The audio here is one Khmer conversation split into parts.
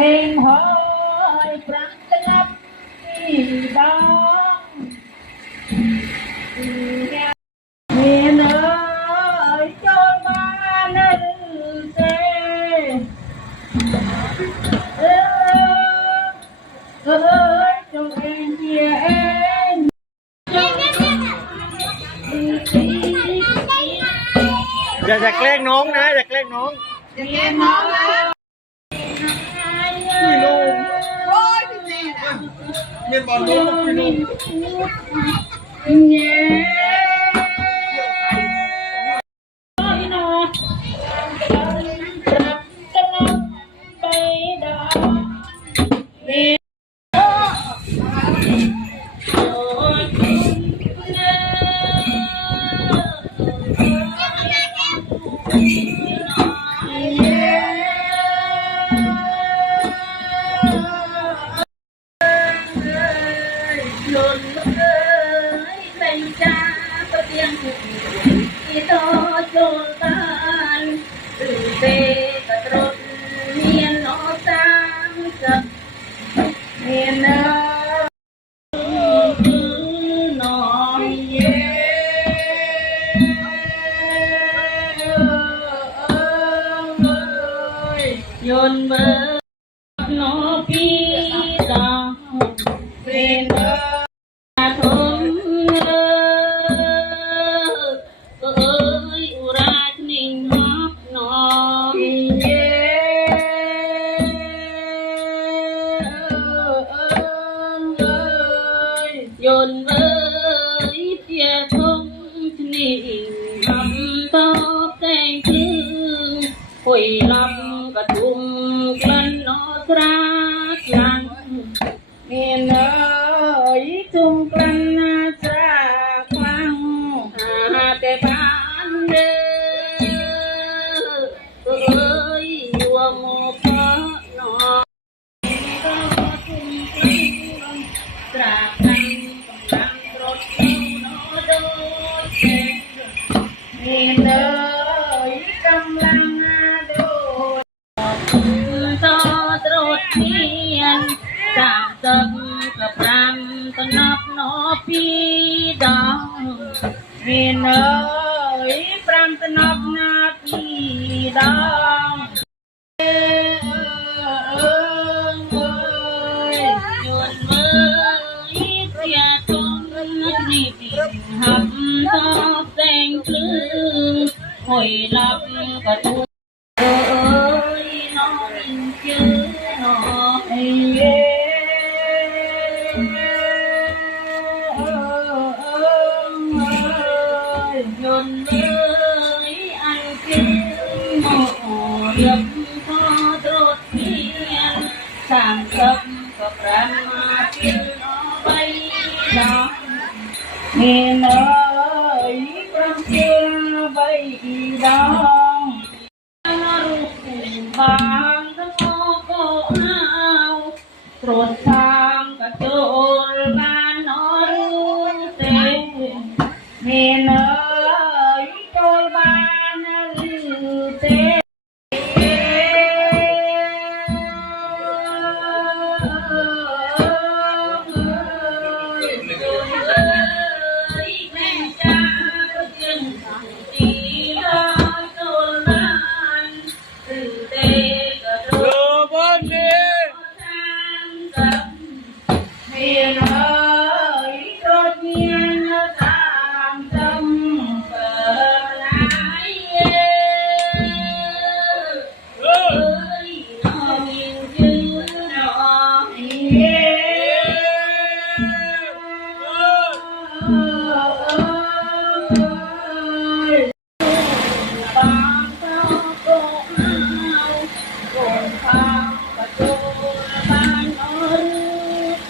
thêm hơi rắn lấp đi đó miền dạ, clean nón nè, dạ, clean nón. Dạ, clean nón nè. คุยนุ่มโอ้ยจริงเมียนบอลนมคุยนุ่มเนี่ย on my ពីរដងមានអើយ5តំណប់ណាពីរដងអើយយួនមើលជាកូននេះពីហាប់ คอยรับประตู nơi trôi bay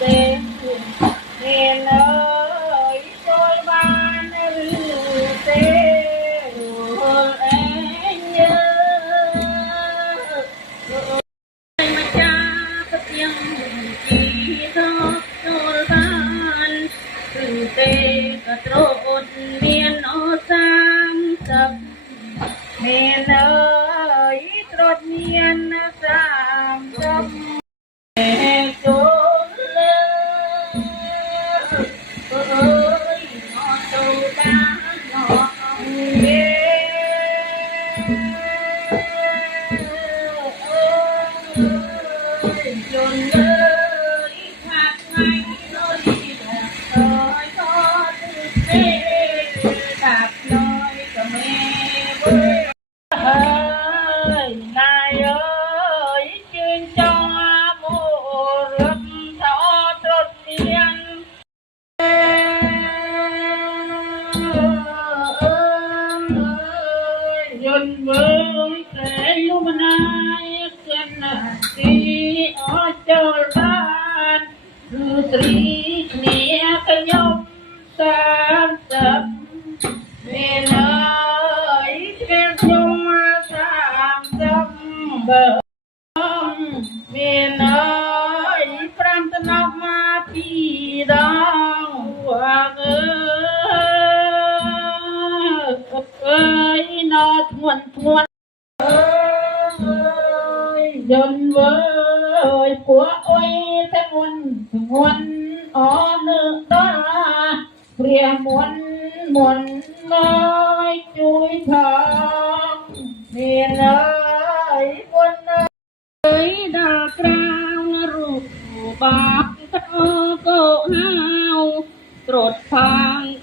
there. បើអំមានអើយប្រាំទៅណោះមកពីដងអើអើយណោធ្ងន់ធ្ងន់អើយយន់វើយពួកអុយតែមុនធ្ងន់អលើដាព្រះមុនមុនឡើយជួយថងមានអើ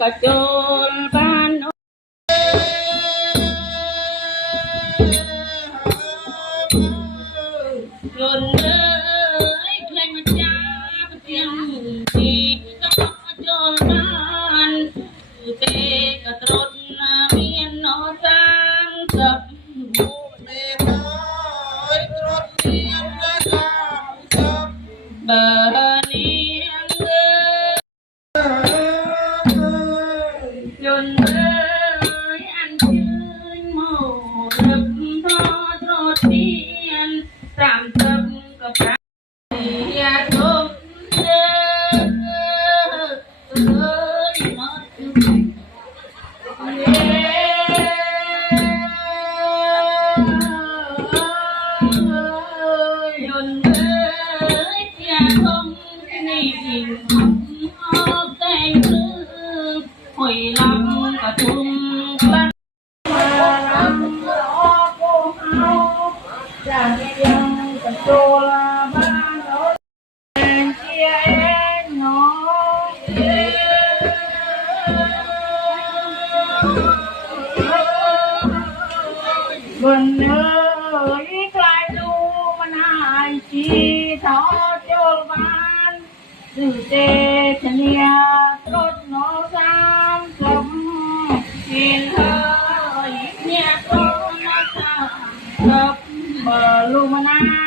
Exacto. ទេធនាត្រុតនោសាមសំមានហើយអ្នកត្រង់ណាស់ថាបលុមណា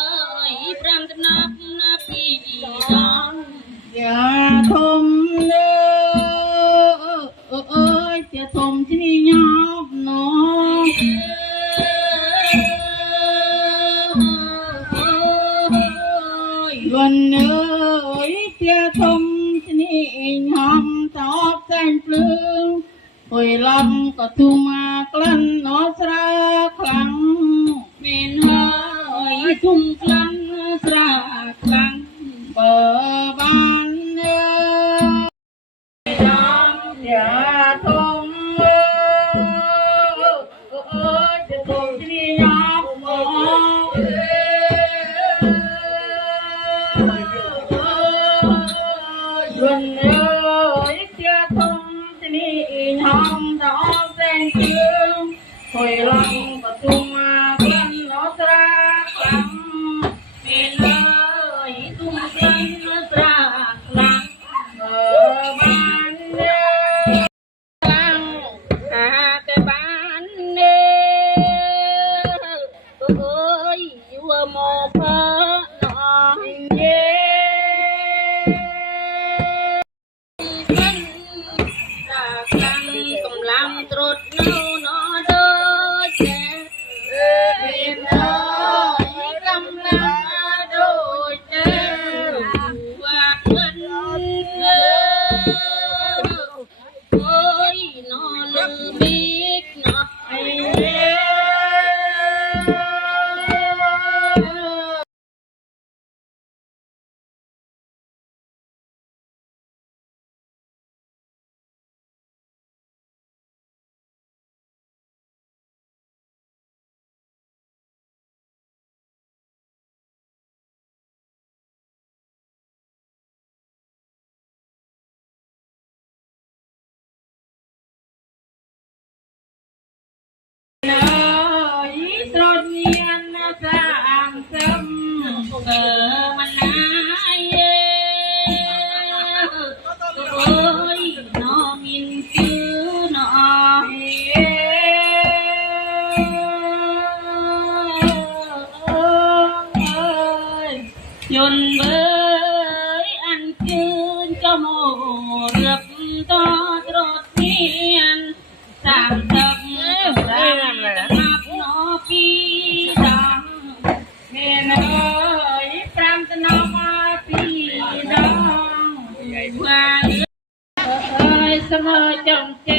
យ៉ាធំនើអើអើជាធំឈ្នីញោមណោយន់នើអើជាធំឈ្នីញោមតបតែងភ្លើងអុយឡំក៏ទូមកក្លិនអស្រាខ្លាំងមានហើយជុំខ្លាំង 回来。No. นาจำเจ